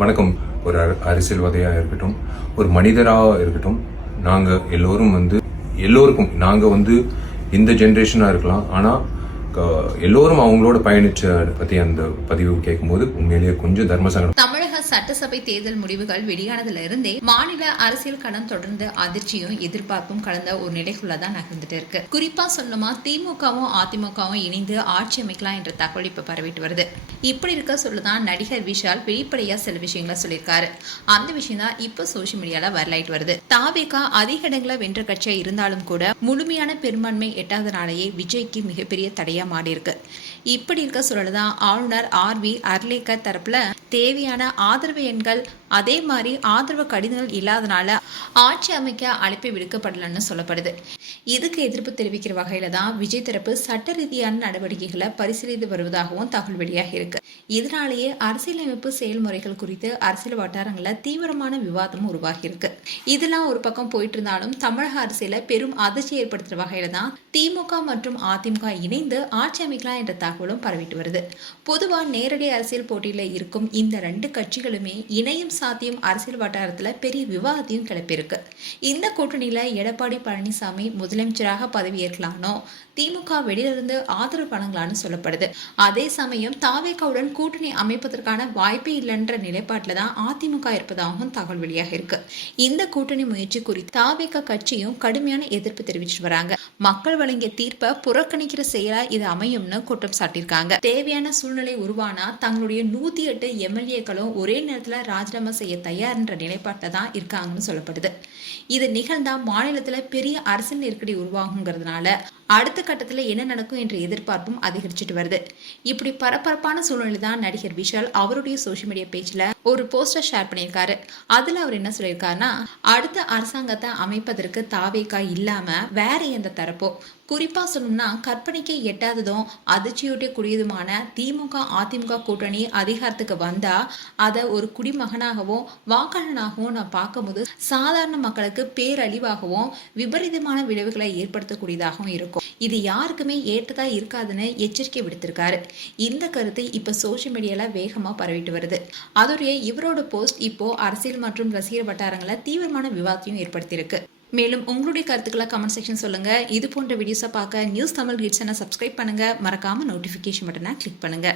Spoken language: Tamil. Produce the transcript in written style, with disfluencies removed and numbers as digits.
வணக்கம். ஒரு அரசியல்வாதியாக இருக்கட்டும், ஒரு மனிதராக இருக்கட்டும், நாங்கள் எல்லோருக்கும் நாங்கள் இந்த ஜென்ரேஷனாக இருக்கலாம். ஆனால் எல்லோரும் அவங்களோட பயணிச்ச பற்றி அந்த பதிவு கேட்கும்போது உண்மையிலேயே கொஞ்சம் தர்மசங்கடம். தமிழக சட்டசபை தேர்தல் முடிவுகள் வெளியானதுல இருந்தே மாநில அரசியல் களம் தொடர்ந்து அதிர்ச்சியும் எதிர்பார்ப்பும் கலந்த ஒரு நிலைக்குள்ளதான் நகர்ந்துட்டு இருக்கு. குறிப்பா சொல்லணுமா, திமுகவும் அதிமுகவும் இணைந்து ஆட்சி அமைக்கலாம் என்ற தகவல் இப்ப பரவிட்டு வருது. இப்படி இருக்க சொல்லுதான் நடிகர் விஷால் வெளிப்படையா சில விஷயங்களை சொல்லியிருக்காரு. அந்த விஷயம் தான் இப்ப சோசியல் மீடியால வரலாயிட்டு வருது. தாவேகா அதிக இடங்களை வென்ற கட்சியா இருந்தாலும் கூட முழுமையான பெரும்பான்மை எட்டாதனாலேயே விஜய்க்கு மிகப்பெரிய தடையா மாறி இருக்கு. இப்படி இருக்க சொல்லதான் ஆளுநர் RV அர்லேக்கர் தரப்புல தேவையான ஆதரவு எண்கள் அதே மாதிரி ஆதரவு கடிதங்கள் இல்லாதனால ஆட்சி அமைக்க அழைப்பு விடுக்கப்படலன்னு சொல்லப்படுது. இதுக்கு எதிர்ப்பு தெரிவிக்கிற வகையில தான் விஜய் தரப்பு சட்ட ரீதியான நடவடிக்கைகளை பரிசீலித்து வருவதாகவும் தகவல் வெளியாக இருக்கு. இதனாலேயே அரசியலமைப்பு செயல்முறைகள் குறித்து அரசியல் வட்டாரங்கள்ல தீவிரமான விவாதம் உருவாகி இருக்கு. இதெல்லாம் ஒரு பக்கம் போயிட்டு இருந்தாலும் தமிழக அரசியல பெரும் அதிர்ச்சி ஏற்படுத்துற வகையில தான் திமுக மற்றும் அதிமுக இணைந்து ஆட்சி அமைக்கலாம் என்ற தகவலும் பரவிட்டு வருது. பொதுவா நேரடி அரசியல் போட்டியில இருக்கும் இந்த ரெண்டு கட்சிகளுமே இணையும் சாத்தியம் அரசியல் வட்டாரத்துல பெரிய விவாதத்தையும் கிளப்பியிருக்கு. இந்த கூட்டணியில எடப்பாடி பழனிசாமி முதலமைச்சராக பதவியேற்கலானோ, திமுக வெளியிலிருந்து ஆதரவு வழங்கலான்னு சொல்லப்படுது. அதே சமயம் தாவேகாவுடன் கூட்டணி அமைப்பதற்கான வாய்ப்பே இல்லைன்ற நிலைப்பாட்டில தான் அதிமுக இருப்பதாகவும் தகவல் வெளியாக இருக்கு. இந்த கூட்டணி முயற்சி குறித்து தாவேகா கட்சியும் கடுமையான எதிர்ப்பு தெரிவிச்சிட்டு வராங்க. மக்கள் வழங்கிய தீர்ப்பை புறக்கணிக்கிற செயலா இது அமையும்னு குற்றம் சாட்டியிருக்காங்க. தேவையான சூழ்நிலை உருவானா தங்களுடைய 108 MLA-க்களும் ஒரே நேரத்தில் ராஜினாமா செய்ய தயார்ன்ற நிலைப்பாட்டில் தான் இருக்காங்கன்னு சொல்லப்படுது. இது நிகழ்ந்தா மாநிலத்துல பெரிய அரசியல் நெருக்கடி உருவாகுங்கிறதுனால அடுத்த கட்டத்துல என்ன நடக்கும் என்ற எதிர்பார்ப்பும் அதிகரிச்சுட்டு வருது. இப்படி பரபரப்பான சூழ்நிலை தான் நடிகர் விஷால் அவருடைய சோசியல் மீடியா பேஜ்ல ஒரு போஸ்டர் ஷேர் பண்ணியிருக்காரு. அதுல அவர் என்ன சொல்லியிருக்காருன்னா, அடுத்த அரசாங்கத்தை அமைப்பதற்கு தாவேகா இல்லாம வேற எந்த தரப்போ, குறிப்பா சொல்லணும்னா கற்பனைக்கு எட்டாததும் அதிர்ச்சியூட்டக்கூடியதுமான திமுக அதிமுக கூட்டணி அதிகாரத்துக்கு வந்தா அதை ஒரு குடிமகனாகவும் வாக்காளனாகவும் நான் பார்க்கும்போது சாதாரண மக்களுக்கு பேரழிவாகவும் விபரீதமான விளைவுகளை ஏற்படுத்தக்கூடியதாகவும் இருக்கும். இது யாருக்குமே ஏற்றதா இருக்காதுன்னு எச்சரிக்கை விடுத்திருக்காரு. இந்த கருத்து இப்ப சோசியல் மீடியால வேகமா பரவிட்டு வருது. அதோடைய இவரோட போஸ்ட் இப்போ அரசியல் மற்றும் ரசிகர் வட்டாரங்களை தீவிரமான விவாதத்தையும் ஏற்படுத்தியிருக்கு. மேலும் உங்களுடைய கருத்துக்களை கமெண்ட் செக்ஷன் சொல்லுங்க. இது போன்ற வீடியோஸை பார்க்க நியூஸ் தமிழ் கிட்ஸ் சப்ஸ்கிரைப் பண்ணுங்க. மறக்காம நோட்டிபிகேஷன் பட்டனை கிளிக் பண்ணுங்க.